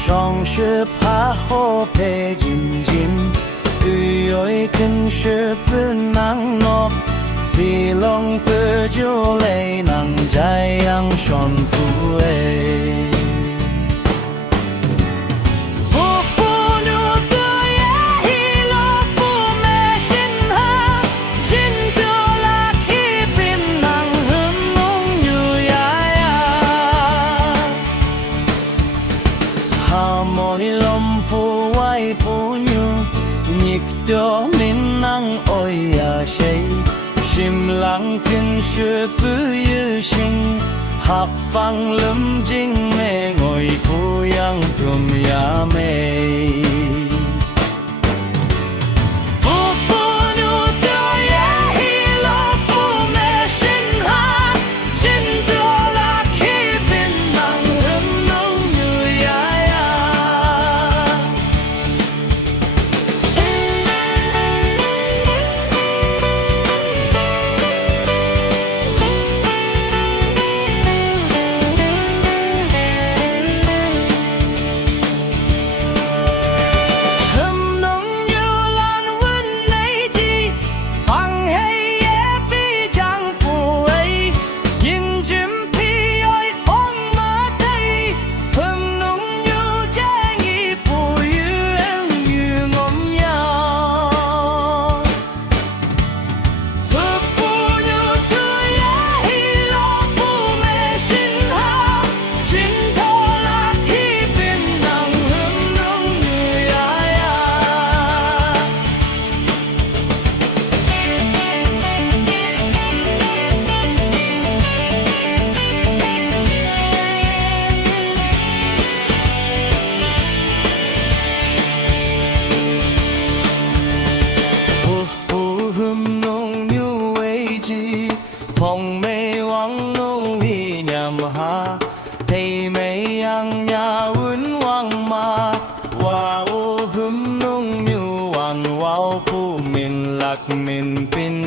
双是怕后配紧紧，雨有更是不能诺，飞龙不就雷能在阳双不为。Cho mình năng ôi ya say Sim lặng kinh sư bư yu sinh Hạp phang lâm jing me ngồi phu yang thum ya me Phong mê wang nung vi nham ha Thầy mê yang nhà vun wang ma Wa o hum nung nhu wang Wao pu min lak min pin